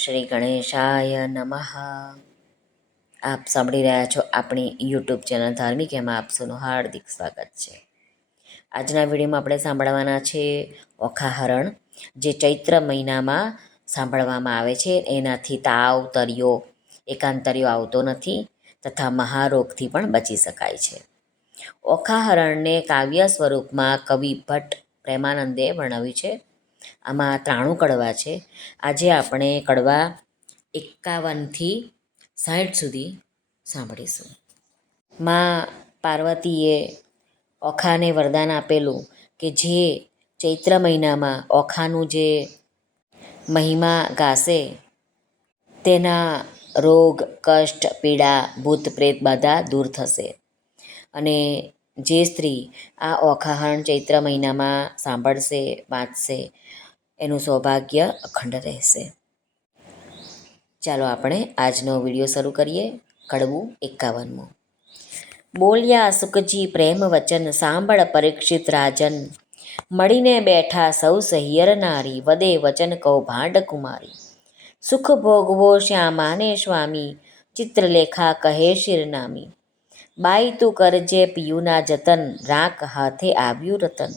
શ્રી ગણેશાય નમઃ. આપ સાંભળી રહ્યા છો આપણી યુટ્યુબ ચેનલ ધાર્મિક, એમાં આપ સૌનું હાર્દિક સ્વાગત છે. આજના વિડીયોમાં આપણે સાંભળવાના છે ઓખાહરણ, જે ચૈત્ર મહિનામાં સાંભળવામાં આવે છે. એનાથી તાવ, તરિયો, એકાંતરિયો આવતો નથી તથા મહારોગથી પણ બચી શકાય છે. ઓખાહરણને કાવ્ય સ્વરૂપમાં કવિ ભટ્ટ પ્રેમાનંદે વર્ણવ્યું છે. આમાં 93 કડવા છે. આજે આપણે કડવા 51થી 60 સુધી સાંભળીશું. માં પાર્વતીએ ઓખાને વરદાન આપેલું કે જે ચૈત્ર મહિનામાં ઓખાનું જે મહિમા ગાશે તેના રોગ, કષ્ટ, પીડા, ભૂત પ્રેત બધા દૂર થશે. અને જે સ્ત્રી આ ઓખાહરણ ચૈત્ર મહિનામાં સાંભળશે, વાંચશે, એનું સૌભાગ્ય અખંડ રહેશે. ચાલો આપણે આજનો વિડીયો શરૂ કરીએ. કડવું 51. બોલ્યા સુકજી પ્રેમ વચન, સાંભળ પરીક્ષિત રાજન. મળીને બેઠા સૌ સહિયર નારી, વદે વચન કૌભાંડ કુમારી. સુખ ભોગવો શ્યામાને સ્વામી, ચિત્રલેખા કહે શિરનામી. બાઈ તું કરજે પિયુના જતન, રાખ હાથે આવ્યું રતન.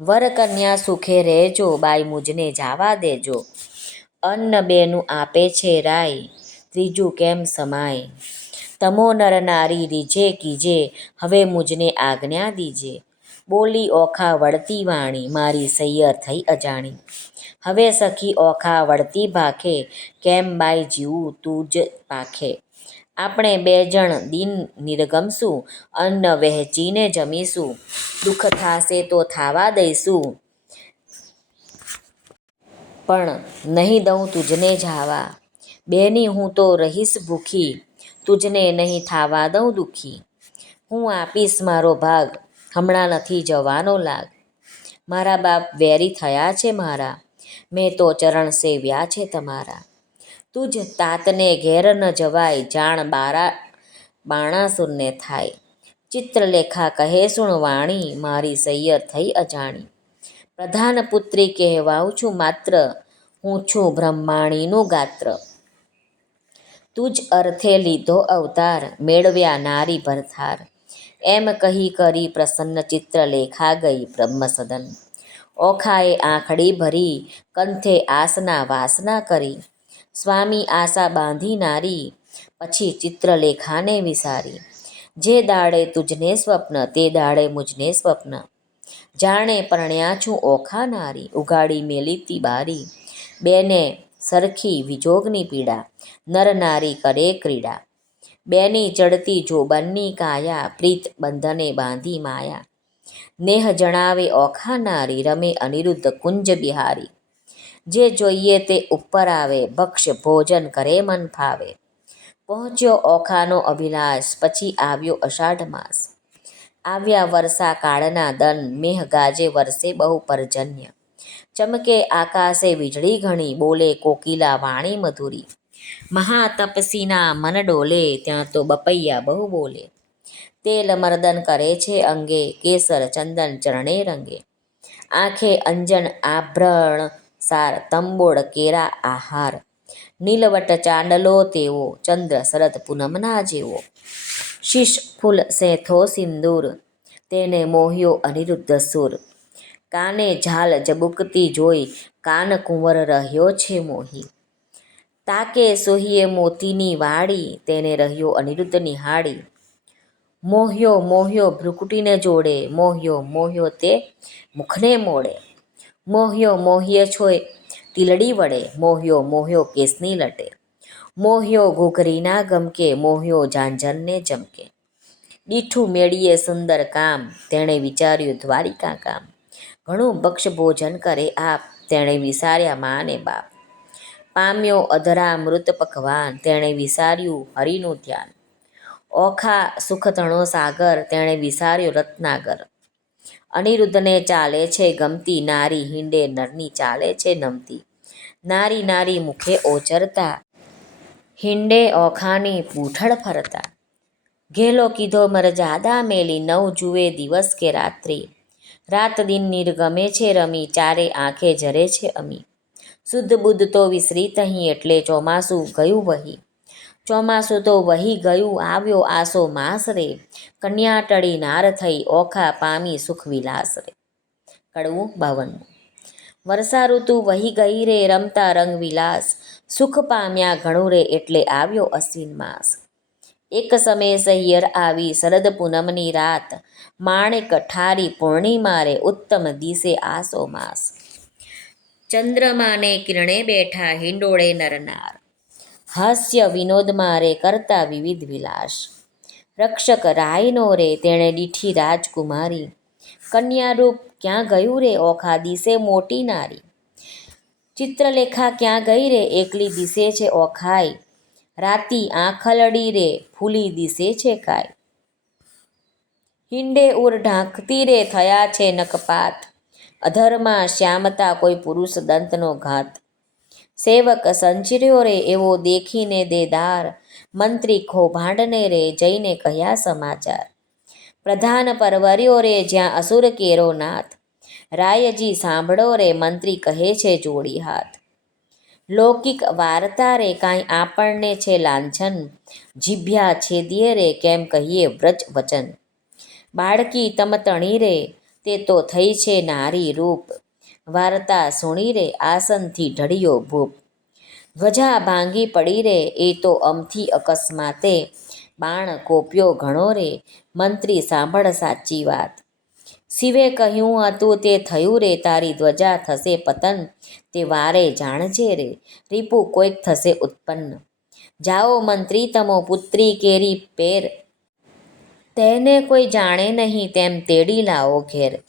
વર કન્યા સુખે રહેજો, બાઈ મુજને જાવા દેજો. અન્ન બેનું આપે છે રાય, ત્રીજું કેમ સમાય. તમો નર નારી રીઝે કીજે, હવે મુજને આજ્ઞા દીજે. બોલી ઓખા વળતી વાણી, મારી સૈયર થઈ અજાણી. હવે સખી ઓખા વળતી ભાખે, કેમ બાઈ જીવું તું જ પાખે. આપણે 2 જણ દિન નિર્ગમશું, અન્ન વહેંચીને જમીશું. દુઃખ થાશે તો થાવા દઈશું, પણ નહીં દઉં તુજને જાવા. બેની હું તો રહીશ ભૂખી, તુજને નહીં થાવા દઉં દુઃખી. હું આપીશ મારો ભાગ, હમણાં નથી જવાનો લાગ. મારા બાપ વેરી થયા છે મારા, મેં તો ચરણ સેવ્યા છે તમારા. તુજ તાતને ઘેર ન જવાય, જાણ બાણાસુરને થાય. ચિત્રલેખા કહે સુણ વાણી, મારી સૈયર થઈ અજાણી. પ્રધાન પુત્રી કહેવાઉં છું માત્ર, હું છું બ્રહ્માણીનું ગાત્ર. તુજ અર્થે લીધો અવતાર, મેળવ્યા નારી ભરથાર. એમ કહી કરી પ્રસન્ન ચિત્રલેખા ગઈ બ્રહ્મસદન. ઓખાએ આંખડી ભરી, કંઠે આસના વાસના કરી. સ્વામી આશા બાંધી નારી, પછી ચિત્રલેખાને વિસારી. જે દાડે તુજને સ્વપ્ન, તે દાડે મુજને સ્વપ્ન. જાણે પરણ્યા છું ઓખા નારી, ઉગાડી મેલીતી બારી. બેને સરખી વિજોગની પીડા, નર નારી કરે ક્રીડા. બેની ચડતી જોબનની કાયા, પ્રીત બંધને બાંધી માયા. નેહ જણાવે ઓખા નારી, રમે અનિરુદ્ધ કુંજ બિહારી. જે જોઈએ તે ઉપર આવે, ભક્ષ્ય ભોજન કરે મન ફાવે. પહોંચ્યો ઓખાનો અભિલાષ, પછી આવ્યો અષાઢ માસ. આવ્યા વર્ષા કાળના દન, મેહ ગાજે વરસે બહુ પર્જન્ય. ચમકે આકાશે વીજળી ઘણી, બોલે કોકિલા વાણી મધુરી. મહાતપસીના મન ડોલે, ત્યાં તો બપૈયા બહુ બોલે. તેલ મર્દન કરે છે અંગે, કેસર ચંદન ચરણે રંગે. આંખે અંજન આભરણ સાર, તંબોળ કેરા આહાર. નીલવટ ચાંદલો તેવો, ચંદ્ર શરદ પૂનમના જેવો. શીશ ફૂલ સેથો સિંદૂર, તેને મોહ્યો અનિરુદ્ધ સુર. કાને ઝાલ ઝબૂકતી જોઈ, કાન કુંવર રહ્યો છે મોહી. તાકે સોહીએ મોતીની વાડી, તેને રહ્યો અનિરુદ્ધ નિહાળી. મોહ્યો મોહ્યો ભ્રુકુટીને જોડે, મોહ્યો મોહ્યો તે મુખને મોડે. મોહ્યો મોહ્ય છોય તીલડી વડે, મોહ્યો મોહ્યો કેસની લટે. મોહ્યો ઘૂઘરીના ગમકે, મોહ્યો ઝાંઝરને જમકે. દીઠું મેળીએ સુંદર કામ, તેણે વિચાર્યું દ્વારિકા કામ. ઘણું ભક્ષ ભોજન કરે આપ, તેણે વિસાર્યા મા ને બાપ. પામ્યો અધરા મૃત પકવાન, તેણે વિસાર્યું હરિનું ધ્યાન. ઓખા સુખતણો સાગર, તેણે વિસાર્યો રત્નાગર. અનિરુદ્ધને ચાલે છે ગમતી, નારી હિંડે નરની ચાલે છે નમતી. નારી નારી મુખે ઓચરતા, હિંડે ઓખાની પૂંછડ ફરતા. ઘેલો કીધો મરજાદા મેલી, નવ જુએ દિવસ કે રાત્રિ. રાત દિન નિર્ગમે છે રમી, ચારે આંખે જરે છે અમી. શુદ્ધ બુદ્ધ તો વિસરી તહીં, એટલે ચોમાસું ગયું વહી. ચોમાસું તો વહી ગયું, આવ્યો આસો માસ રે. કન્યા ટળી નાર થઈ, ઓખા પામી સુખ વિલાસ રે. કડવું 52. વર્ષા ઋતુ વહી ગઈ રે, રમતા રંગ વિલાસ. સુખ પામ્યા ઘણું રે, એટલે આવ્યો અશ્વિન માસ. એક સમયે સહિયર આવી, શરદ પૂનમની રાત. માણેક ઠારી પૂર્ણિમા રે, ઉત્તમ દિશે આસો માસ. ચંદ્રમાને કિરણે બેઠા, હિંડોળે નરનાર. હાસ્ય વિનોદમાં રે, કરતા વિવિધ વિલાસ. રક્ષક રાયનો રે, તેણે દીઠી રાજકુમારી. કન્યારૂપ ક્યાં ગયું રે, ઓખા દિશે મોટી નારી. ચિત્રલેખા ક્યાં ગઈ રે, એકલી દિશે છે ઓખાય. રાતી આંખલડી રે, ફૂલી દિશે છે કાય. હિંડે ઉર ઢાંકતી રે, થયા છે નખપાત. અધરમાં શ્યામતા, કોઈ પુરુષ દંતનો ઘાત. સેવક સંચર્યો રે, એવો દેખીને દેદાર. મંત્રી કૌભાંડને રે, જઈને કહ્યા સમાચાર. પ્રધાન પરવર્યો રે, જ્યાં અસુર કેરો નાથ. રાયજી સાંભળો રે, મંત્રી કહે છે જોડી હાથ. લૌકિક વાર્તા રે, કાંઈ આપણને છે લાંછન. જીભ્યા છેદીએ રે, કેમ કહીએ વ્રજ વચન. બાળકી તમતણી રે, તે તો થઈ છે નારી રૂપ. વાર્તા સુણી રે, આસનથી ઢળ્યો ભૂપ. ધ્વજા ભાંગી પડી રે, એ તો અમથી અકસ્માતે. બાણ કોપ્યો ઘણો રે, મંત્રી સાંભળ સાચી વાત. શિવે કહ્યું હતું તે થયું રે, તારી ધ્વજા થશે પતન. તે વારે જાણજે રે, રીપુ કોઈક થશે ઉત્પન્ન. જાઓ મંત્રી તમો, પુત્રી કેરી પેર. તેને કોઈ જાણે નહીં, તેમ તેડી લાવો ઘેર.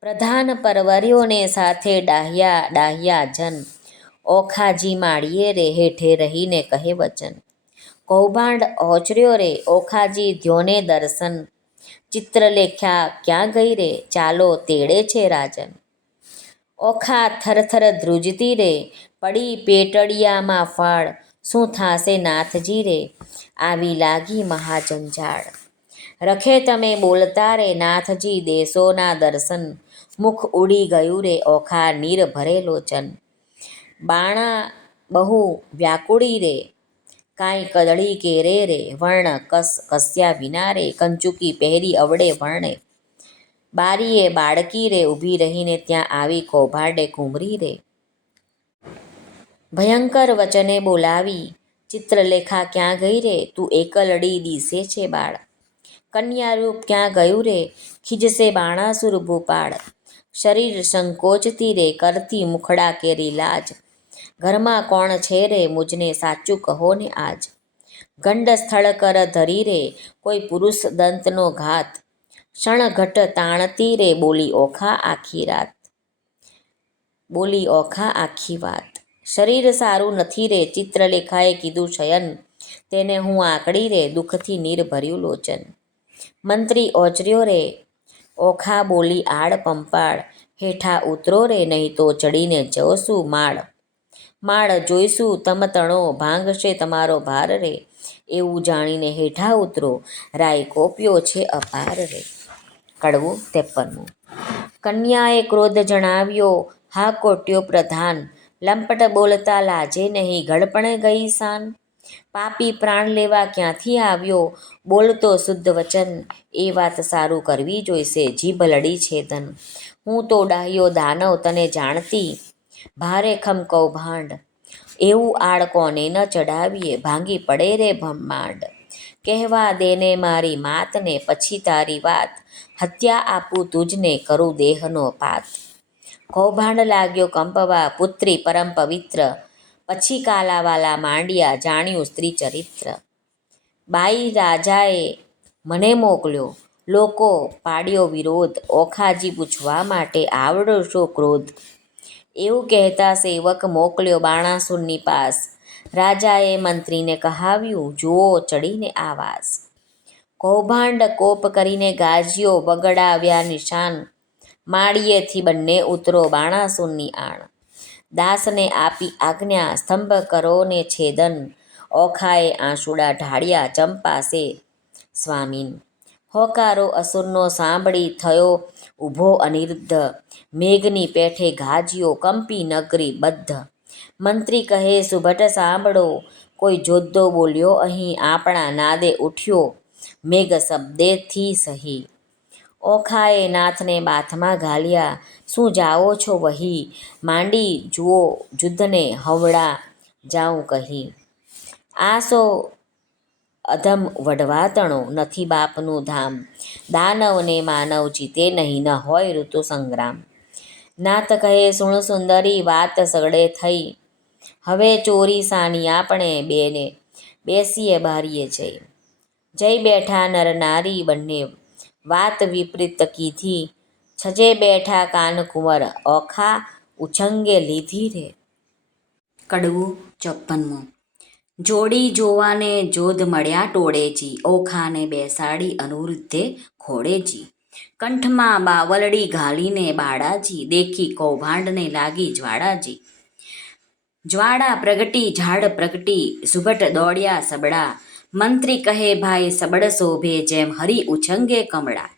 પ્રધાન પરવર્યોને સાથે ડાહ્યા જન. ઓખાજી માળીએ રે, હેઠે રહીને કહે વચન. કૌભાંડ ઓચર્યો રે, ઓખાજી દ્યોને દર્શન. ચિત્રલેખા ક્યાં ગઈ રે, ચાલો તેડે છે રાજન. ઓખા થરથર ધ્રુજતી રે, પડી પેટડિયામાં ફાળ. શું થાશે નાથજી રે, આવી લાગી મહાજંજાળ. રખે તમે બોલતા રે, નાથજી દેશોના દર્શન. મુખ ઉડી ગયું રે, ઓખા નીર ભરે લોચન. બાણા બહુ વ્યાકુળી રે, કાંઈ કદળી કેરે રે. વર્ણ કસ્યા વિના રે, કંચુકી પહેરી અવળે વર્ણે. બારીએ બાળકી રે, ઊભી રહીને ત્યાં આવી કૌભાંડે ઘૂમરી રે. ભયંકર વચને બોલાવી, ચિત્રલેખા ક્યાં ગઈ રે, તું એકલડી દિશે છે બાળ. કન્યારૂપ ક્યાં ગયું રે, ખીજશે બાણાસુર ભૂપાળ. શરીર સંકોચતી રે, કરતી મુખડા કેરી લાજ. ઘરમાં કોણ છે રે, મુજને સાચું કહો ને આજ. ગંડ સ્થળ કર ધરી રે, કોઈ પુરુષ દંતનો ઘાત. ક્ષણઘટ તાણતી રે, બોલી ઓખા આખી રાત. બોલી ઓખા આખી વાત. શરીર સારું નથી રે, ચિત્રલેખાએ કીધું શયન. તેને હું આકડી રે, દુઃખથી નીર ભર્યું લોચન. મંત્રી ઓચર્યો રે, ઓખા બોલી આડ પંપાળ. હેઠા ઉતરો રે, નહીં તો ચડીને જવશું માળ. માળ જોઈશું તમતણો, ભાંગશે તમારો ભાર રે. એવું જાણીને હેઠા ઉતરો, રાય કોપ્યો છે અપાર રે. કડવું 53. કન્યાએ ક્રોધ જણાવ્યો, હા કોટ્યો પ્રધાન. લંપટ બોલતા લાજે નહીં, ઘડપણે ગઈ શાન. પાપી પ્રાણ લેવા ક્યાંથી આવ્યો, બોલતો શુદ્ધ વચન. એ વાત સારું કરવી જોઈશે, જીભ લડી છેદન. હું તો ડાહ્યો દાનવ, તને જાણતી ભારે ખમ કૌભાંડ. એવું આડ કોને ન ચડાવીએ, ભાંગી પડે રે બ્રહ્માંડ. કહેવા દેને મારી માતને, પછી તારી વાત. હત્યા આપું તુજને, કરું દેહનો પાત. કૌભાંડ લાગ્યો કંપવા, પુત્રી પરમ પવિત્ર. પછી કાલાવાલા માંડ્યા, જાણ્યું સ્ત્રી ચરિત્ર. બાઈ રાજાએ મને મોકલ્યો, લોકો પાડ્યો વિરોધ. ઓખાજી પૂછવા માટે, આવડો શો ક્રોધ. એવું કહેતા સેવક મોકલ્યો બાણાસુરની પાસ. રાજાએ મંત્રીને કહાવ્યું, જુઓ ચડીને આવાસ. કૌભાંડ કોપ કરીને ગાજ્યો, વગડાવ્યા નિશાન. માળીએથી બંને ઉતરો, બાણાસુરની આણ. દાસને આપી આજ્ઞા, સ્તંભ કરો ને છેદન. ઓખાએ આંસુડા ઢાળ્યા, ચંપાસે સ્વામીન. હોકારો અસુરનો સાંભળી થયો ઊભો અનિરુદ્ધ, મેઘની પેઠે ગાજ્યો કંપી નગરી બધ્ધ. મંત્રી કહે સુભટ સાંભળો, કોઈ જોદ્ધો બોલ્યો અહીં, આપણા નાદે ઉઠ્યો મેઘ શબ્દેથી સહી. ઓખાએ નાથને બાથમાં ઘાલ્યા, શું જાઓ છો વહી, માંડી જુઓ જુદ્ધને હવળા જાઉં કહી. આસો અધમ વઢવાતણો, નથી બાપનું ધામ, દાનવને માનવ જીતે નહીં, ન હોય ઋતુ સંગ્રામ. નાથ કહે સુણ સુંદરી, વાત સગડે થઈ, હવે ચોરી સાની આપણે બેને બેસીએ બારીએ જઈ. જઈ બેઠા નર નારી બંને વાત વિપરીત કીધી, છજે બેઠા કાનકુંવર ઓખા ઉછંગે લીધી રે. કડવું 54. જોડી જોવાને જોધ મળ્યા ટોળેજી, ઓખાને બેસાડી અનુરુદ્ધે ખોળેજી. કંઠમાં બાવલડી ઘાલીને બાળાજી, દેખી કૌભાંડને લાગી જ્વાળાજી. જ્વાળા પ્રગટી ઝાડ પ્રગટી, સુભટ દોડ્યા સબડા, મંત્રી કહે ભાઈ સબડ શોભે જેમ હરી ઉછંગે કમળા.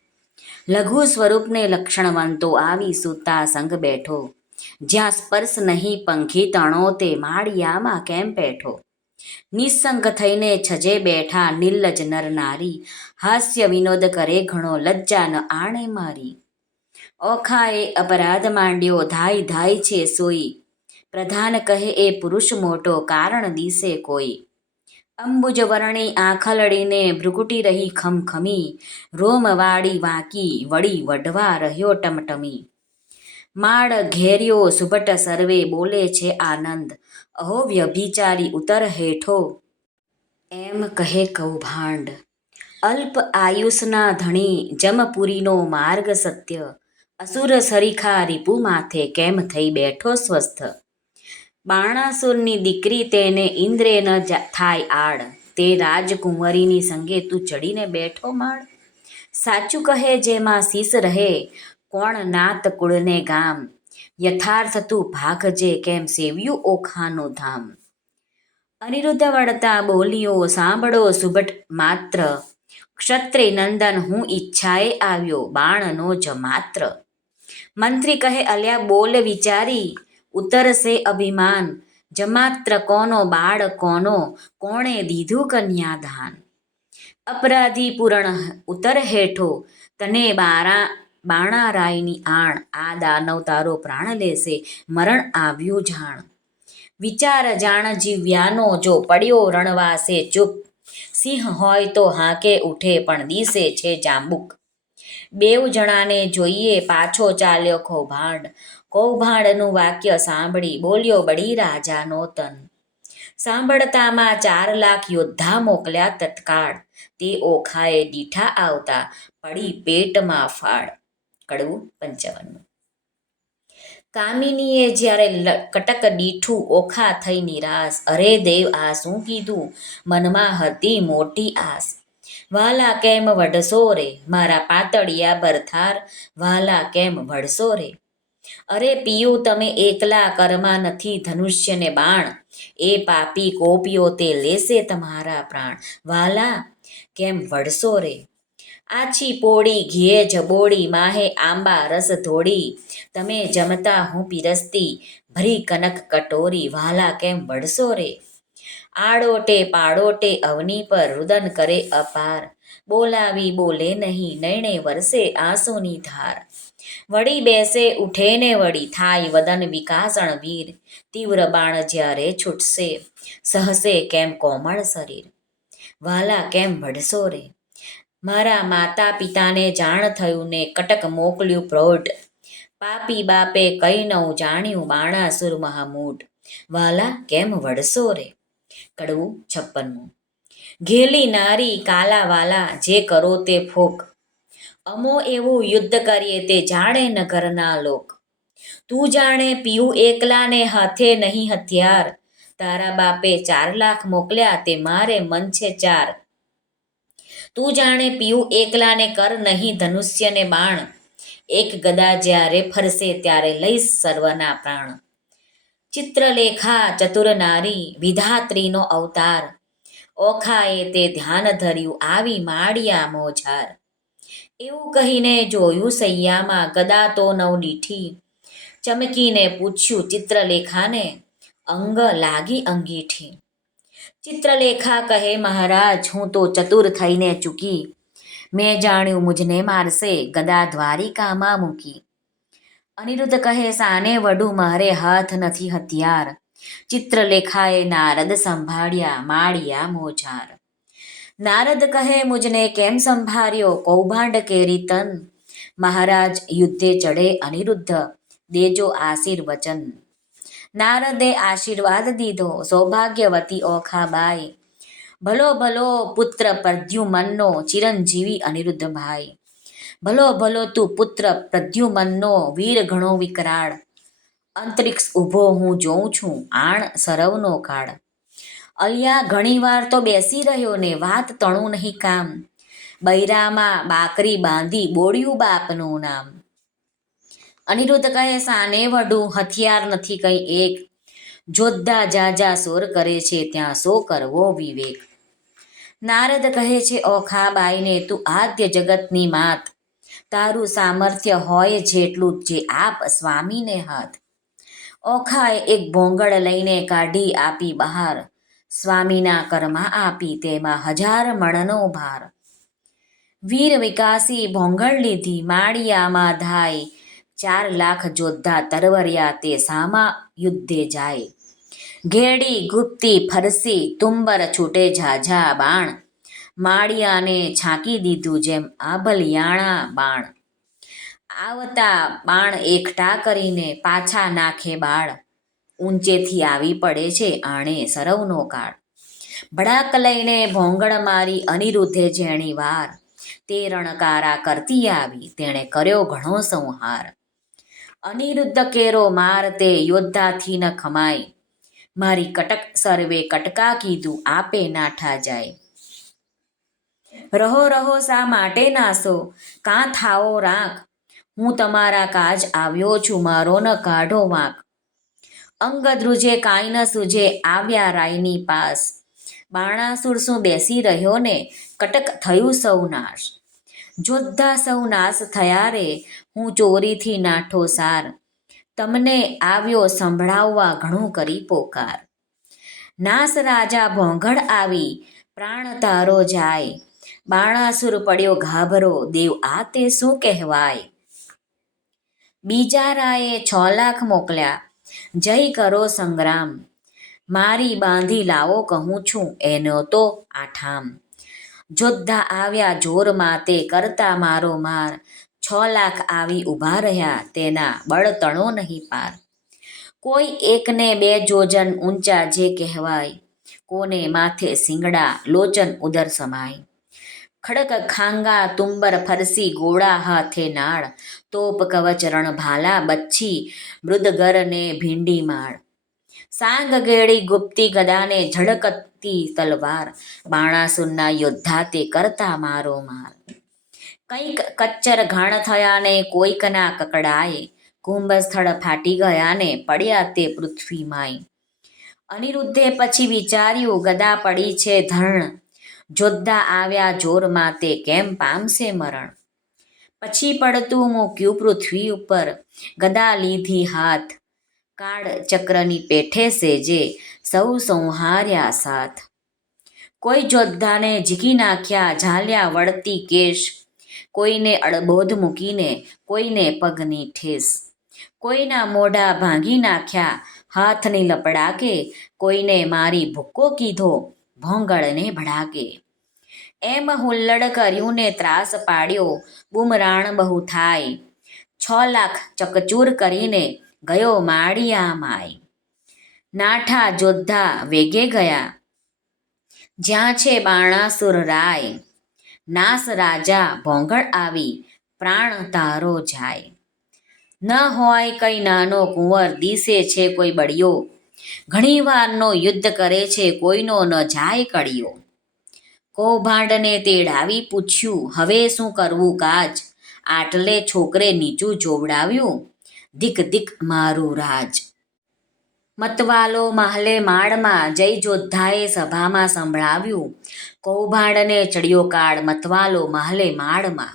લઘુ સ્વરૂપને લક્ષણવંતો આવી સૂતા સંગ બેઠો, જ્યાં સ્પર્શ નહીં પંખી તણો તે માળિયામાં કેમ પેઠો. નિસંગ થઈને છજે બેઠા નિર્લજ નર નારી, હાસ્ય વિનોદ કરે ઘણો લજ્જા ન આણે મારી. ઓખાએ અપરાધ માંડ્યો ધાય ધાય છે સોઈ, પ્રધાન કહે એ પુરુષ મોટો કારણ દિશે કોઈ. અંબુજ વર્ણી આંખલડીને ભ્રુકુટી રહી ખમખમી, રોમવાળી વાંકી વળી વઢવા રહ્યો ટમટમી. માળ ઘેર્યો સુભટ સર્વે બોલે છે આનંદ, અહો વ્યભિચારી ઉતર હેઠો એમ કહે કૌભાંડ. અલ્પ આયુષના ધણી જમપુરીનો માર્ગ સત્ય, અસુર સરીખા રીપુ માથે કેમ થઈ બેઠો સ્વસ્થ. બાણાસુરની દીકરી તેને ઇન્દ્રે ન થાય આડ, તે રાજકુંવરીની સંગે તું ચડીને બેઠો માળ. સાચું કહે જેમાં શીશ રહે, કોણ નાત કુળને ગામ, યથાર્થ તું ભાગજે કેમ સેવ્યું ઓખાનું ધામ. અનિરુદ્ધ વળતા બોલ્યો સાંભળો સુભટ માત્ર, ક્ષત્રિ નંદન હું ઈચ્છાએ આવ્યો બાણનો જ માત્ર. મંત્રી કહે અલ્યા બોલ વિચારી, ઉતરશે અભિમાન, જમાત્ર કોનો બાળ કોનો, કોણે દીધું કન્યાદાન. અપરાધી પૂરણ ઉતર હેઠો, તને બાણારાયની આણ, આ દાનવ તારો પ્રાણ લેશે મરણ આવ્યું જાણ. વિચાર જાણ જીવ્યાનો, જો પડ્યો રણવાસે ચૂપ, સિંહ હોય તો હાંકે ઉઠે પણ દિશે છે જાંબુક. બેઉ જણાને જોઈએ પાછો ચાલ્યો કૌભાંડ, કૌભાંડનું વાક્ય સાંભળી બોલ્યો બળી રાજાનો તન. સાંભળતામાં 4 લાખ યોદ્ધા મોકલ્યા તત્કાળ, તે ઓખાએ દીઠા આવતા પડી પેટમાં ફાળ. કડવું 55. કામિનીએ જ્યારે કટક દીઠું ઓખા થઈ નિરાશ, અરે દેવ આ શું કીધું, મનમાં હતી મોટી આસ. વાલા કેમ વઢશો રે, મારા પાતળિયા ભરથાર, વાલા કેમ વઢશો રે. અરે પિયું તમે એકલા, કરમાં નથી ધનુષ્યને બાણ, એ પાપી કોપીઓ તે લેશે તમારા પ્રાણ, વાલા કેમ વઢશો રે. આછી પોળી ઘીએ જબોડી, માહે આંબા રસ ધોડી, તમે જમતા હું પીરસતી ભરી કનક કટોરી, વાલા કેમ વઢશો રે. આડોટે પાડોટે અવની પર રુદન કરે અપાર, બોલાવી બોલે નહીં નયણે વરસે આંસુની ધાર. વળી બેસે ઉઠે ને વળી થાય વદન વિકાસણ વીર, તીવ્ર બાણ જ્યારે છૂટશે સહશે કેમ કોમળ શરીર. વાલા કેમ વઢશો રે. મારા માતા પિતાને જાણ થયું ને કટક મોકલ્યું પ્રૌઢ, પાપી બાપે કઈ નવું જાણ્યું બાણાસુર મહામૂઢ, વાલા કેમ વઢશો રે. કડવું 56. ઘેલી નારી કાલા વાલા, જે કરો તે ફોક, અમો એવું યુદ્ધ કરીએ તે જાણે નગરના લોક. તું જાણે પીયું એકલાને હાથે નહીં હથિયાર, તારા બાપે 4 લાખ મોકલ્યા તે મારે મન છે 4. તું જાણે પીયું એકલાને કર નહીં ધનુષ્યને બાણ, એક ગદા જ્યારે ફરશે ત્યારે લઈશ સર્વના પ્રાણ. ચિત્રલેખા ચતુર નારી, વિધાત્રીનો અવતાર, ઓખાએ તે ધ્યાન ધર્યું આવી માળિયા મોજાર. એવું કહીને જોયું સૈયામાં ગદા તો નવડીઠી, ચમકીને પૂછ્યું ચિત્રલેખાને, અંગ લાગી અંગીઠી. ચિત્રલેખા કહે મહારાજ હું તો ચતુર થઈને ચૂકી, મેં જાણ્યું મુજને મારશે ગદા દ્વારિકામાં મૂકી. અનિરુદ્ધ કહે સાને વઢું મારે હાથ નથી હથિયાર, ચિત્રલેખાએ નારદ સંભાળ્યા માળિયા મોજાર. નારદ કહે મુજને કેમ સંભાળ્યો કૌભાંડ કેરી તન, મહારાજ યુદ્ધે ચડે અનિરુદ્ધ દેજો આશીર્વચન. નારદે આશીર્વાદ દીધો સૌભાગ્યવતી ઓખાબાઈ, ભલો ભલો પુત્ર પ્રદ્યુમનનો ચિરંજીવી અનિરુદ્ધભાઈ. ભલો ભલો તું પુત્ર પ્રદ્યુમનનો વીર ઘણો વિકરાળ, અંતરિક્ષ ઊભો હું જોઉં છું આણ સરવનો કાળ. અલિયા ઘણીવાર તો બેસી રહ્યો ને વાત તણું નહીં કામ, બૈરામાં બાકરી બાંધી બોળ્યું બાપનું નામ. અનિરુદ્ધ કહે સાને વઢું હથિયાર નથી કંઈ એક, જોદ્ધા જાજા સોર કરે છે ત્યાં સો કરવો વિવેક. નારદ કહે છે ઓખાબાઈને તું આદ્ય જગતની માત, તારું સામર્થ્ય હોય જેટલું જે આપ સ્વામીને હાથ. ઓખાએ એક ભોંગળ લઈને કાઢી આપી બહાર, સ્વામીના કરમાં આપી તેમાં 1000 મણનો ભાર. વીર વિકાસી ભોંગળ લીધી માળિયામાં ધાય, 4 લાખ જોદ્ધા તરવરિયા તે સામા યુદ્ધે જાય. ઘેડી ગુપ્તી ફરસી તુંબર છૂટે ઝાઝા બાણ, માળિયાને છાંકી દીધું જેમ આભલિયાણા બાણ. આવતા બાણ એકઠા કરીને પાછા નાખે બાળ, ઊંચેથી આવી પડે છે આણે સરવનો કાળ. ભડાક લઈને ભોંગળ મારી અનિરુદ્ધે જેણી વાર, તે રણકારા કરતી આવી તેણે કર્યો ઘણો સંહાર. અનિરુદ્ધ કેરો માર તે યોદ્ધાથી ન ખમાય, મારી કટક સર્વે કટકા કીધું આપે નાઠા જાય. રહો રહો શા માટે નાસો કાં થાઓ રાખ, હું તમારા કાજ આવ્યો છું મારો ન કાઢો વાંક. અંગ ધ્રુજે કાંઈ ન સૂજે આવ્યા રાયની પાસ, બાણાસુર શું બેસી રહ્યો ને કટક થયું સૌ નાશ. જોદ્ધા સૌ નાશ થયા રે હું ચોરીથી નાઠો સાર, તમને આવ્યો સંભળાવવા ઘણું કરી પોકાર. નાસ રાજા ભોંગળ આવી પ્રાણ તારો જાય, બાણાસુર પડ્યો ઘાભરો દેવ આ તે શું કહેવાય. બીજા રાયે 6 લાખ મોકલ્યા જય કરો સંગ્રામ, મારી બાંધી લાવો કહું છું એનો તો આઠામ. જોદ્ધા આવ્યા જોરમાં તે કરતા મારો માર, 6 લાખ આવી ઊભા રહ્યા તેના બળ તણો નહીં પાર. કોઈ એકને 2 જોજન ઊંચા જે કહેવાય, કોને માથે શિંગડા લોચન ઉદર સમાય. ખડક ખાંગા તુંબર ફરસી ગોળા હાથે નાળ, તોપ કવચ રણભાલા બચ્છી મૃદગર ને ભીંડી માળ. સાંગ ગેડી ગુપ્તી ગદાને ઝળકતી તલવાર, બાણાસુરના યોદ્ધા તે કરતા મારો માર. કંઈક કચ્ચર ઘાણ થયા ને કોઈકના કકડાય, કુંભસ્થળ ફાટી ગયા ને પડ્યા તે પૃથ્વીમાંય. અનિરુદ્ધે પછી વિચાર્યું ગદા પડી છે ધરણ, જોદ્ધા આવ્યા જોરમાં તે કેમ પામશે મરણ. પછી પડતું મૂક્યું પૃથ્વી ઉપર ગદા લીધી હાથ, કાળ ચક્રની પેઠે સેજે સૌ સંહાર્યા સાથ. કોઈ જોદ્ધાને ઝીકી નાખ્યા ઝાલ્યા વળતી કેશ, કોઈને અડબોધ મૂકીને કોઈને પગની ઠેસ. કોઈના મોઢા ભાંગી નાખ્યા હાથની લપડાકે, કોઈને મારી ભૂક્કો કીધો ભોંગળને ભડાકે. એમ હુલ્લડ કર્યું ને ત્રાસ પાડ્યો બુમરાણ બહુ થાય, 6 લાખ ચકચૂર કરીને ગયો માળિયા માય. નાઠા જોદ્ધા વેગે ગયા જ્યાં છે બાણાસુર રાય, નાસ રાજા ભોંગળ આવી પ્રાણ તારો જાય. ન હોય કઈ નાનો કુંવર દીસે છે કોઈ બળિયો, ઘણીવારનો યુદ્ધ કરે છે કોઈનો ન જાય કળિયો. કૌભાંડને તેડાવી પૂછ્યું હવે શું કરવું કાજ, આટલે છોકરે નીચું જોવડાવ્યું ધીક ધીક મારું રાજ. મતવાલો માહલે માળમાં જય જોદ્ધાએ સભામાં સંભળાવ્યું, કૌભાંડને ચડ્યો કાળ મતવાલો માહલે માળમાં.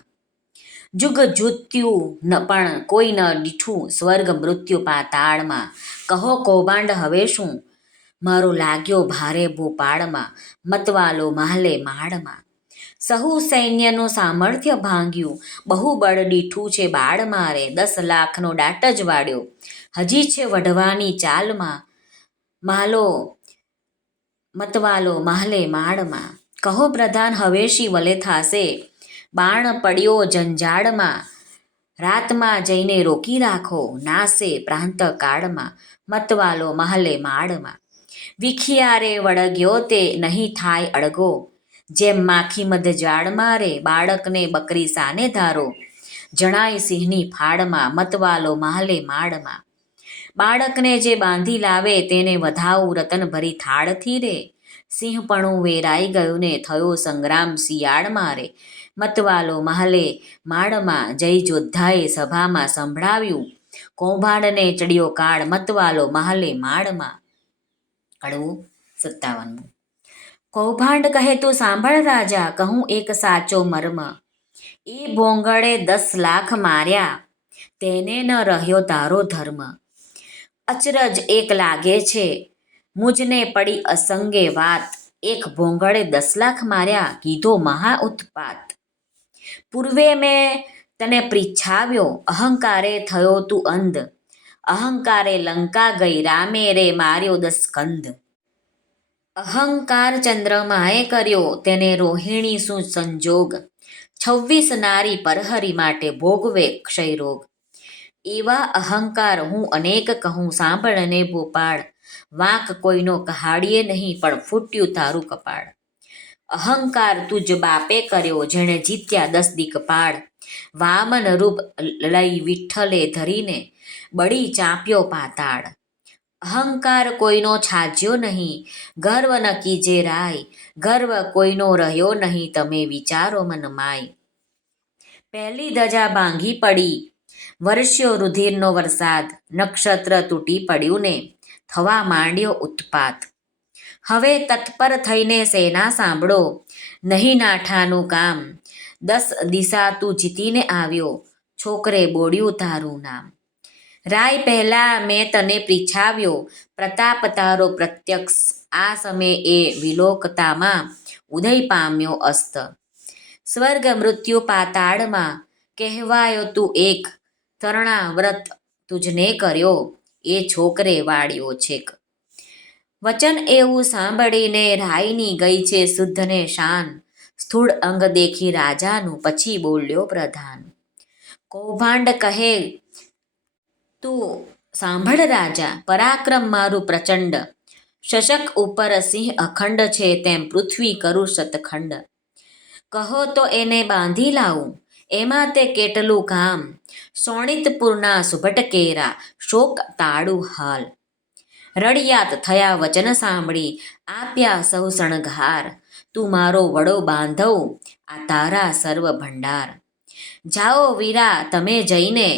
જુગ જુત્યું ન પણ કોઈ ન દીઠું, સ્વર્ગ મૃત્યુ પાતાળમાં. કહો કૌભાંડ હવે શું, મારો લાગ્યો ભારે ભૂપાળમાં. મતવાલો માહલે માળમાં. સહુ સૈન્યનું સામર્થ્ય ભાંગ્યું, બહુ બળ દીઠું છે બાળ મારે. 10 લાખનો દાટ જ વાળ્યો, હજી છે વઢવાની ચાલમાં. માલો મતવાલો માહલે માળમાં. કહો પ્રધાન હવે શી વલે થાશે, બાણ પડ્યો જંજાળમાં. રાતમાં જઈને રોકી રાખો, નાસે પ્રાંત કાળમાં. મતવાલો માહલે માળમાં. વિખિયારે વળગ્યો તે નહીં થાય અડગો, જેમ માખી મધ જાળ મારે. બાળકને બકરી સાને ધારો, જણાય સિંહની ફાળમાં. મતવાલો માહલે માળમાં. બાળકને જે બાંધી લાવે, તેને વધાવું રતન ભરી થાળથી રે. સિંહપણું વેરાઈ ગયું ને થયો સંગ્રામ શિયાળ મારે. મતવાલો માહલે માળમાં. જય જોદ્ધાએ સભામાં સંભળાવ્યું, કૌભાંડને ચડ્યો કાળ. મતવાલો માહલે માળમાં. કડવું 57. કૌભાંડ કહે તું સાંભળ રાજા, કહું એક સાચો મર્મ. એ ભોંગળે 10 લાખ માર્યા, તેને ન રહ્યો તારો ધર્મ. અચરજ એક લાગે છે, મુજને પડી અસંગે વાત. એક ભોંગળે 10 લાખ માર્યા, કીધો મહા ઉત્પાત. પૂર્વે મેં તને પ્રીછાવ્યો, અહંકારે થયો તું અંધ. અહંકારે લંકા ગઈ, રામે રે માર્યો 10 કંધ. અહંકાર ચંદ્રમાએ કર્યો, તેને રોહિણી શું સંજોગ. 26 નારી પરહરી માટે ભોગવે ક્ષયરોગ. એવા અહંકાર હું અનેક કહું, સાંભળને ભોપાળ. વાંક કોઈનો કહાડીએ નહીં, પણ ફૂટ્યું તારું કપાળ. અહંકાર તુજ બાપે કર્યો, જેણે જીત્યા 10 દિક્પાળ. વામન રૂપ લઈ વિઠ્ઠલે ધરીને, બળી ચાંપ્યો પાતાળ. અહંકાર કોઈનો છાજ્યો નહીં, ગર્વ ન કીજે રાય. ગર્વ કોઈનો રહ્યો નહીં, તમે વિચારો મન માય. પહેલી ધજા ભાંગી પડી, વરસ્યો રુધિરનો વરસાદ. નક્ષત્ર તૂટી પડ્યું ને થવા માંડ્યો ઉત્પાત. હવે તત્પર થઈને સેના સાંભળો, નહીં નાઠાનું કામ. 10 દિશા તું જીતીને આવ્યો, છોકરે બોડ્યું તારું નામ. રાય પહેલા મેં તને પ્રીછાવ્યો, પ્રતાપ તારો પ્રત્યક્ષ. આ સમયે વિલોકતામાં ઉદય પામ્યો અસ્ત. સ્વર્ગ મૃત્યુ પાતાળમાં કહેવાયો તું એક. તરણા વ્રત તુજને કર્યો, એ છોકરે વાળ્યો છેક. વચન એવું સાંભળીને રાયની ગઈ છે શુદ્ધને શાન. સ્થૂળ અંગ દેખી રાજાનું, પછી બોલ્યો પ્રધાન. કૌભાંડ કહે તું સાંભળ રાજા, પરાક્રમ મારું પ્રચંડ. શશક ઉપર સિંહ અખંડ છે, તેમ પૃથ્વી કરું શતખંડ. કહો તો એને બાંધી લાવું, એમાં તે કેટલું કામ. શોણિતપુરના સુભટકેરા, શોક તાળું હાલ. રડિયાત થયા વચન સાંભળી, આપ્યા સૌ શણગાર. તું મારો વડો બાંધવ, આ તારા સર્વ ભંડાર. જાઓ વીરા તમે જઈને,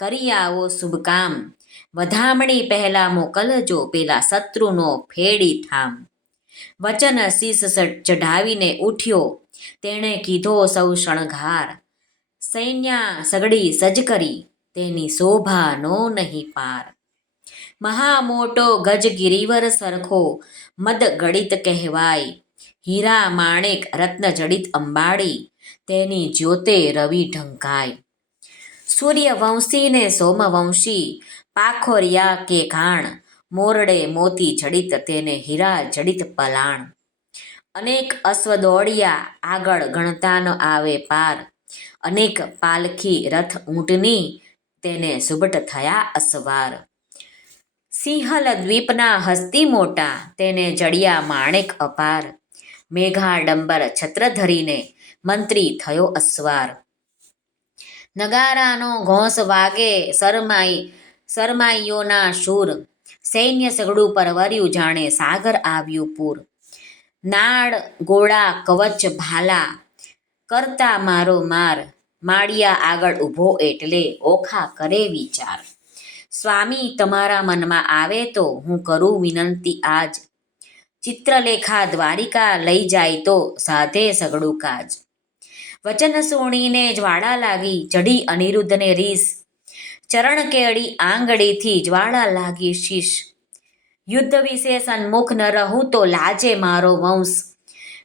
કરી આવો શુભ કામ. વધામણી પહેલા મોકલજો, પેલા શત્રુનો ફેડી થામ. વચન શીશ ચઢાવીને ઉઠ્યો, તેણે કીધો સૌ શણગાર. સૈન્યા સગડી સજ કરી, તેની શોભાનો નહીં પાર. મહા મોટો ગજ ગિરિવર સરખો, મદ ગડિત કહેવાય. હીરા માણેક રત્ન જડિત અંબાડી, તેની જ્યોતે રવિ ઢંકાય. સૂર્યવંશી ને સોમવંશી, પાખોરિયા કે ઘાણ. મોરડે મોતી જડિત, તેને હીરા જડિત પલાણ. અનેક અશ્વ દોડ્યા આગળ, ગણતા ન આવે પાર. અનેક પાલખી રથ ઊંટની, તેને સુબટ થયા અસવાર. સિંહલ દ્વીપના હસ્તી મોટા, તેને જડિયા માણેક અપાર. મેઘાડંબર છત્ર ધરીને, મંત્રી થયો અસવાર. નગારાનો ઘોંસ વાગે, સરમાઈઓના શૂર. સૈન્ય સગડું પરવર્યું, જાણે સાગર આવ્યું પૂર. નાળ ગોળા કવચ ભાલા, કરતા મારો માર. માળિયા આગળ ઊભો એટલે, ઓખા કરે વિચાર. સ્વામી તમારા મનમાં આવે તો, હું કરું વિનંતી આજ. ચિત્રલેખા દ્વારિકા લઈ જાય તો, સાધે સગડું કાજ. વચન સુણીને જ્વાળા લાગી, ચઢી અનિરુદ્ધને રીસ. ચરણ કેળી આંગળીથી જ્વાળા લાગી શીશ. યુદ્ધ વિશે સન્મુખ ન રહું તો લાજે મારો વંશ.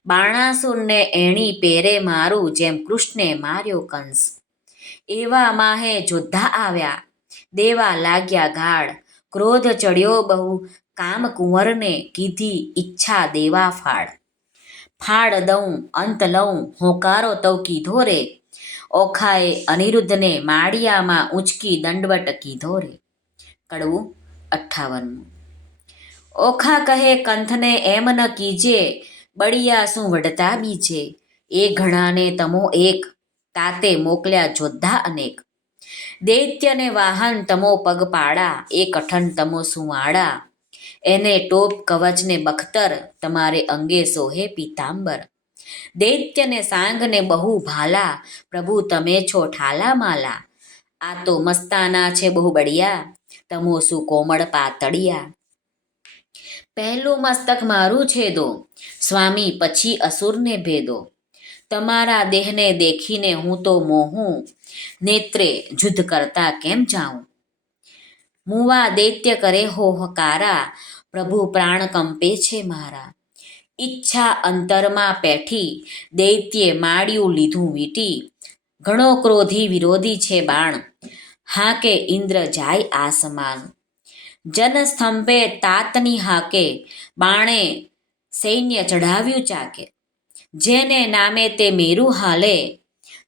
બાણાસુરને એણી પેરે મારું, જેમ કૃષ્ણે માર્યો કંસ. એવા માહે જોદ્ધા આવ્યા, દેવા લાગ્યા ગાળ. ક્રોધ ચડ્યો બહુ કામ કુંવરને, કીધી ઈચ્છા દેવા ફાળ. ફાળ દઉં અંત લઉં હોકારો તવ કીધો રે. ઓખાએ અનિરુદ્ધને માળિયામાં ઊંચકી દંડવટ કીધો રે. કડવું 58. ઓખા કહે કંથને એમ ન કીજે, બળિયા શું વઢતા બીજે. એ ઘણાને તમો એક, તાતે મોકલ્યા જોદ્ધા અનેક. દૈત્યને વાહન તમો પગપાળા, એ કઠન તમો સુવાળા. એને ટોપ કવચને બખ્તર, તમારે અંગે સોહે પીતાંબર. દૈત્યને સાંગને બહુ ભાલા, પ્રભુ તમે છો ઠાલા માલા. આ તો મસ્તાના છે બહુ બળિયા, તમો શું કોમળ પાતળિયા. પહેલું મસ્તક મારું છેદો, સ્વામી પછી અસુરને ભેદો. તમારા દેહને દેખીને હું તો મોહું, નેત્રે જુદ્ધ કરતા કેમ જાઉં. મુવા દૈત્ય કરે હોહકારા, પ્રભુ પ્રાણ કંપે છે મારા. ઈચ્છા અંતરમાં પેઠી, દૈત્યે માળ્યું લીધું વીંટી. ઘણો ક્રોધી વિરોધી છે બાણ, હાકે ઇન્દ્ર જાય આસમાન. જનસ્તંભે તાતની હાકે, બાણે સૈન્ય ચઢાવ્યું ચાકે. જેને નામે તે મેરુ હાલે,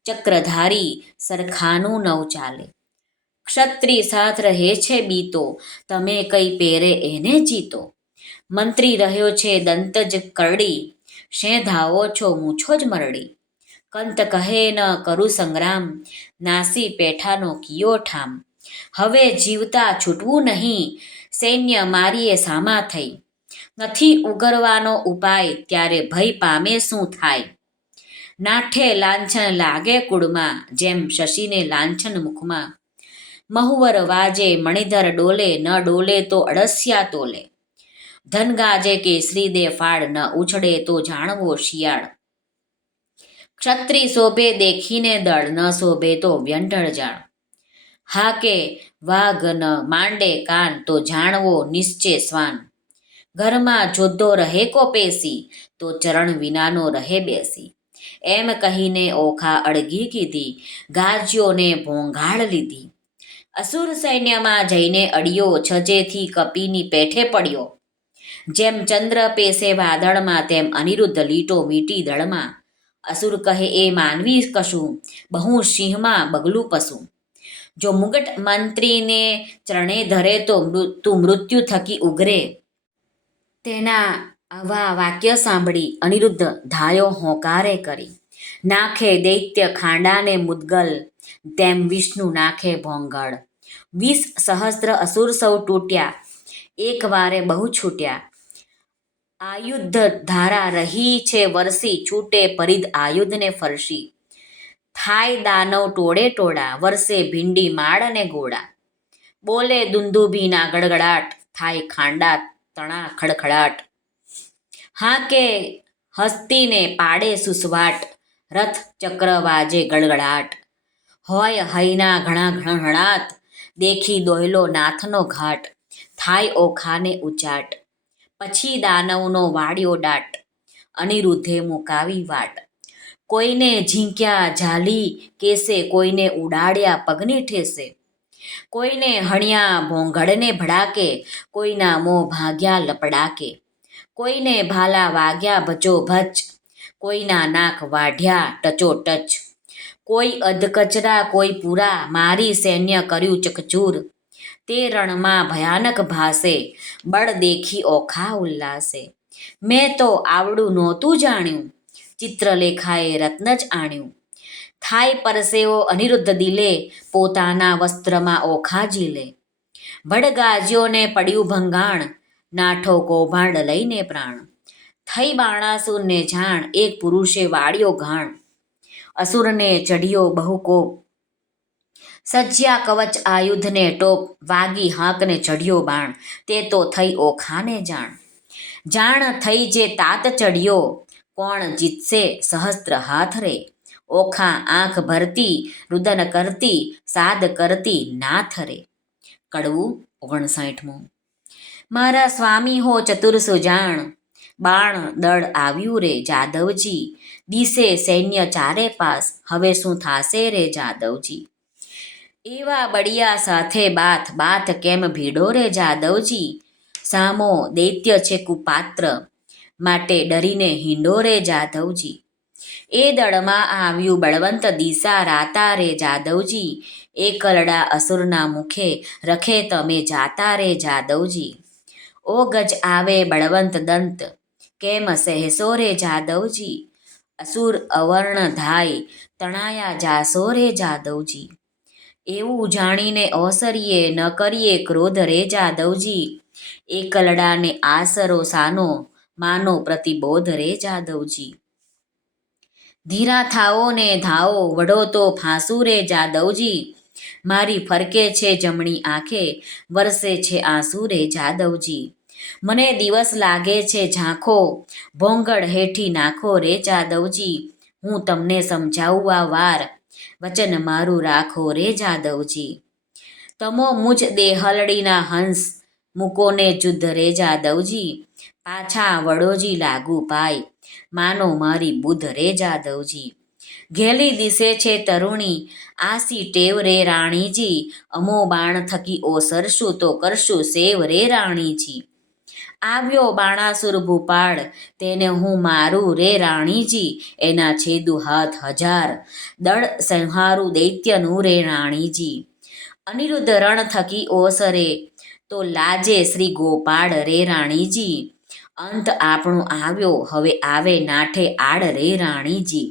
ચક્રધારી સરખાનું નવ ચાલે. ક્ષત્રિય સાથ રહે છે બીતો, તમે કઈ પેરે એને જીતો. મંત્રી રહ્યો છે દંતજ કરડી, શેં ધાવો છો મૂછો જ મરડી. કંત કહે ન કરું સંગ્રામ, નાસી પેઠાનો કિયો ઠામ. હવે જીવતા છૂટવું નહીં, સૈન્ય મારીએ સામા થઈ. નથી ઉગરવાનો ઉપાય, ત્યારે ભય પામે શું થાય. નાઠે લાંછન લાગે કુળમાં, જેમ શશીને લાંછન મુખમાં. મહુવર વાજે મણિધર ડોલે, ન ડોલે તો અળસિયા તોલે. ધન ગાજે કેસરી દે ફાળ, ન ઉછળે તો જાણવો શિયાળ. ક્ષત્રિય શોભે દેખીને દળ, ન શોભે તો વ્યંઢળ જાણ. હાકે વાઘ ન માંડે કાન, તો જાણવો નિશ્ચય શ્વાન. ઘરમાં જોદ્ધો રહે કો પેસી, તો ચરણ વિનાનો રહે બેસી. એમ કહીને ઓખા અડગી કીધી, ગાજ્યોને ભોંગાળ લીધી. અસુર સૈન્યમાં જઈને અડિયો, છજેથી કપીની પેઠે પડ્યો. જેમ ચંદ્ર પેસે વાદળમાં, તેમ અનિરુદ્ધ લીટો વીંટી દળમાં. અસુર કહે એ માનવી કશું, બહુ સિંહમાં બગલું પશુ. જો મુગટ મંત્રીને ચરણે ધરે, તો તું મૃત્યુ થકી ઉગરે. તેના આવા વાક્ય સાંભળી અનિરુદ્ધ ધાયો હોંકારે કરી. નાખે દૈત્ય ખાંડાને મુદગલ, તેમ વિષ્ણુ નાખે ભોંગળ. 20,000 અસુર સૌ તૂટ્યા, એક વારે બહુ છૂટ્યા. આયુધ ધારા રહી છે વરસી, છૂટે પરિધ આયુધને ફરસી. થાય દાનવ ટોળે ટોળા, વરસે ભીંડી માળ અને ગોળા. બોલે દુંદુભીના ગડગડાટ, થાય ખાંડા તણા ખડખડાટ. હાકે હસ્તીને પાડે સુસવાટ, રથ ચક્ર વાજે ગડગડાટ. હોય હૈના ઘણા ઘણઘણાટ, દેખી દોહલો નાથનો ઘાટ. થાય ઓખાને ઉચાટ, પછી દાનવનો વાળ્યો દાટ. અનિરુદ્ધે મુકાવી વાટ. કોઈને ઝીંક્યા ઝાલી કેસે, કોઈને ઉડાડ્યા પગની ઠેસે. કોઈને હણ્યા ભોંગળને ભડાકે, કોઈના મોં ભાગ્યા લપડાકે. કોઈને ભાલા વાગ્યા ભચોભચ, કોઈના નાક વાઢ્યા ટચોટચ. કોઈ અધકચરા કોઈ પૂરા, મારી સૈન્ય કર્યું ચકચૂર. તે રણમાં ભયાનક ભાસે, બળ દેખી ઓખા ઉલ્લાસે. મેં તો આવડું નહોતું જાણ્યું, ચિત્રલેખાએ રત્ન જ આણ્યું. થાય પરસેવો અનિરુદ્ધ દિલે, પોતાના વસ્ત્રમાં ઓખા ઝીલે. વડગાજ્યોને પડ્યું ભંગાણ, નાઠો કૌભાંડ લઈને પ્રાણ. થઈ બાણાસુરને જાણ, એક પુરુષે વાળ્યો ઘાણ. અસુરને ચઢ્યો બહુ કોપ, સજ્યા કવચ આયુધને ટોપ. વાગી હાંકને ચઢ્યો બાણ, તે તો થઈ ઓખાને જાણ. જાણ થઈ જે તાત ચઢ્યો, કોણ જીતશે સહસ્ત્ર હાથ રે. ઓખા આંખ ભરતી રુદન કરતી સાદ કરતી નાથ રે. કડવું 59. મારા સ્વામી હો ચતુર સુજાણ, બાણ દળ આવ્યું રે જાદવજી, દિશે સૈન્ય ચારે પાસ, હવે શું થાશે રે જાદવજી. એવા બળિયા સાથે બાથ બાથ કેમ ભીડો રે જાદવજી, સામો દૈત્ય છે કુપાત્ર, માટે ડરીને હિંડો રે જાદવજી. એ દળમાં આવ્યું બળવંત દિશા રાતા રે જાદવજી, એકલડા અસુરના મુખે રખે તમે જાતા રે જાદવજી. ઓ ગજ આવે બળવંત દંત, કેમ સહેસો રે જાદવજી, અસુર અવર્ણ ધાય તણાયા જાસો રે જાદવજી. એવું જાણીને અવસરીએ ન કરીએ ક્રોધ રે જાદવજી, એકલડાને આસરો સાનો માનો પ્રતિબોધ રે જાદવજી. ધીરા થાઓ ને ધાઓ વઢો તો ફાંસુ રે જાદવજી, મારી ફરકે છે જમણી આંખે વરસે છે આંસુ રે જાદવજી. મને દિવસ લાગે છે ઝાંખો, ભોંગળ હેઠી નાખો રે જાદવજી, હું તમને સમજાવવા વાર, વચન મારું રાખો રે જાદવજી. તમો મુજ દેહલડીના હંસ, મૂકોને જુદ્ધ રે જાદવજી, પાછા વડોજી લાગુ પાય, માનો મારી બુદ્ધ રે જાદવજી. ઘેલી દિશે છે તરુણી, આસી ટેવ રે રાણીજી, અમો બાણ થકી ઓસરશું તો કરશું સેવ રે રાણીજી. આવ્યો બાણાસુર ભૂપાળ, તેને હું મારું રે રાણીજી, એના છેદુ હાથ હજાર, દળ સંહારું દૈત્યનું રે રાણીજી. અનિરુદ્ધ રણ થકી ઓસરે, તો લાજે શ્રી ગોપાળ રે રાણીજી, અંત આપણો આવ્યો હવે આવે નાઠે આડ રે રાણીજી.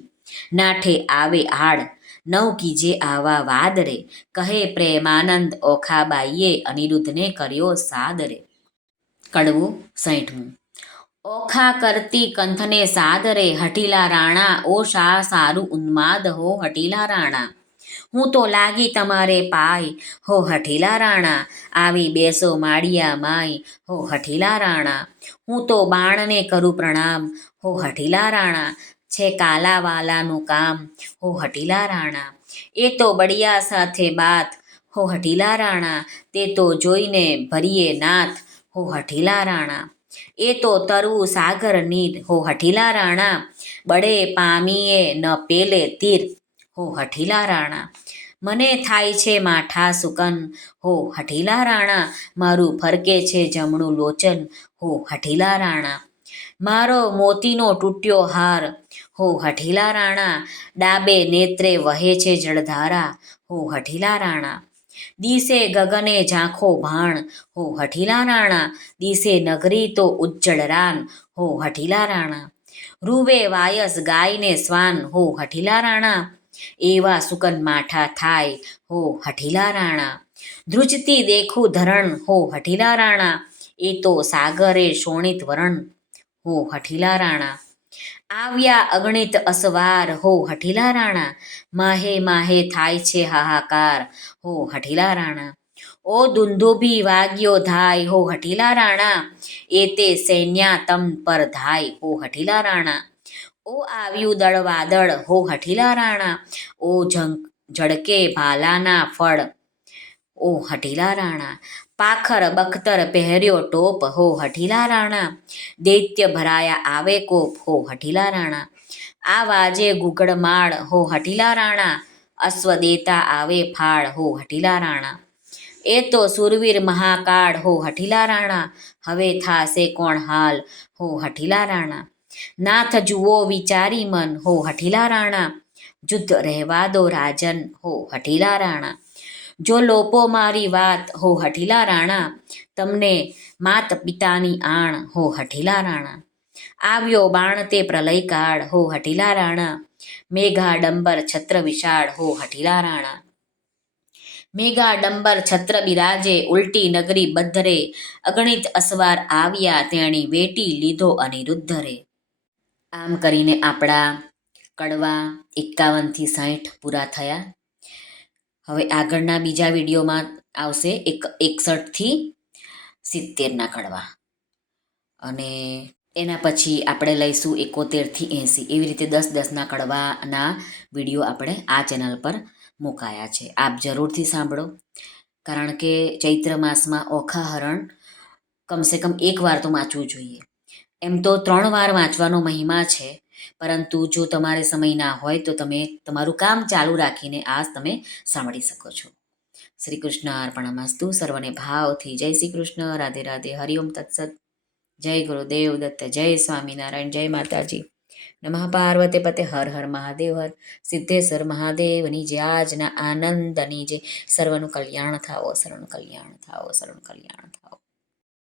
નાઠે આવે આડ નવ કીજે આવા વાદ રે, કહે પ્રેમાનંદ ઓખાબાઈએ અનિરુદ્ધને કર્યો સાદ રે. કડવું 60. ઓખા કરતી કંથને સાદ રે હઠીલા રાણા, ઓ શા સારું ઉન્માદ હો હઠીલા રાણા, હું તો લાગી તમારે પાય હો હઠીલા રાણા, આવી બેસો માળિયા માય હો હઠીલા રાણા. હું તો બાણને કરું પ્રણામ હો હઠીલા રાણા, છે કાલાવાલાનું કામ હો હઠીલા રાણા. એ તો બળિયા સાથે બાત હો હઠીલા રાણા, તે તો જોઈને ભરીએ નાથ હો હઠીલા રાણા. એ તો તરવું સાગર નીર હો હઠીલા રાણા, બળે પામીએ ન પેલે તીર હો હઠીલા રાણા. મને થાય છે માઠા સુકન હો હઠીલા રાણા, મારું ફરકે છે જમણું લોચન હો હઠીલા રાણા. મારો મોતીનો તૂટ્યો હાર હો હઠીલા રાણા, ડાબે નેત્રે વહે છે જળધારા હો હઠીલા રાણા. દિશે ગગને ઝાંખો ભાણ હો હઠીલા રાણા, દિશે નગરી તો ઉજ્જળ રાન હો હઠીલા રાણા. રૂવે વાયસ ગાયને સ્વાન હો હઠીલા રાણા, એવા સુકન માઠા થાય હો હઠીલા રાણા. ધ્રુજતી દેખું ધરણ હો હઠીલા રાણા, એ તો સાગરે શોણિત વરણ હો હઠીલા રાણા. આવ્યા અગણિત અસવાર હો હઠીલા રાણા, માહે માહે થાય છે હાહાકાર હો હઠીલા રાણા. ઓ દુંદુભી વાગ્યો ધાય હો હઠીલા રાણા, એ તે સૈન્યાતમ પર ધાય હો હઠીલા રાણા. ઓ આવ્યું દળ વાદળ હો હઠીલા રાણા, ઓ ઝળકે ભાલાના ફળ ઓ હઠીલા રાણા. પાખર બખ્તર પહેર્યો ટોપ હો હઠીલા રાણા, દૈત્ય ભરાયા આવે કોપ હો હઠીલા રાણા. આ વાજે ગુગળમાળ હો હઠીલા રાણા, અશ્વ દેતા આવે ફાળ હો હઠીલા રાણા. એ તો સુરવીર મહાકાળ હો હઠીલા રાણા, હવે થાશે કોણ હાલ હો હઠીલા રાણા. નાથ જુઓ વિચારી મન હો હઠીલા રાણા, જુદ્ધ રહેવા દો રાજન હો હઠીલા રાણા. જો લોપો મારી વાત હો હઠીલા રાણા, તમને માત પિતાની આણ હો હઠીલા રાણા. આવ્યો બાણ તે પ્રલયકાળ હો હઠીલા રાણા, મેઘાડંબર છત્ર વિશાળ હો હઠીલા રાણા. મેઘાડંબર છત્ર બિરાજે ઉલટી નગરી બધરે, અગણિત અસવાર આવ્યા તેણી વેટી લીધો અનિરુદ્ધ રે. આમ કરીને આપણા કડવા 51 થી 60 પૂરા થયા. હવે આગળના બીજા વિડીયોમાં આવશે 61 થી 70 કડવા. અને એના પછી આપણે લઈશું 71થી 80, એવી રીતે 10-10ના કડવાના વિડીયો આપણે આ ચેનલ પર મુકાયા છે. આપ જરૂરથી સાંભળો, કારણ કે ચૈત્ર માસમાં ઓખા હરણ કમસે કમ એક વાર તો વાંચવું જોઈએ. એમ તો 3 વાર વાંચવાનો મહિમા છે, પરંતુ જો તમારે સમય ના હોય તો તમે તમારું કામ ચાલુ રાખીને આ તમે સાંભળી શકો છો. શ્રી કૃષ્ણ અર્પણમસ્તુ. સર્વને ભાવથી જય શ્રી કૃષ્ણ. રાધે રાધે. હરિઓમ તત્સત. જય ગુરુદેવ દત્ત. જય સ્વામિનારાયણ. જય માતાજી. નમઃ પાર્વતી પતે. હર હર મહાદેવ. હર સિદ્ધેશ્વર મહાદેવની જય. આજના આનંદની જય. સર્વનું કલ્યાણ થાઓ, સર્વનું કલ્યાણ થાઓ, સર્વનું કલ્યાણ થાઓ.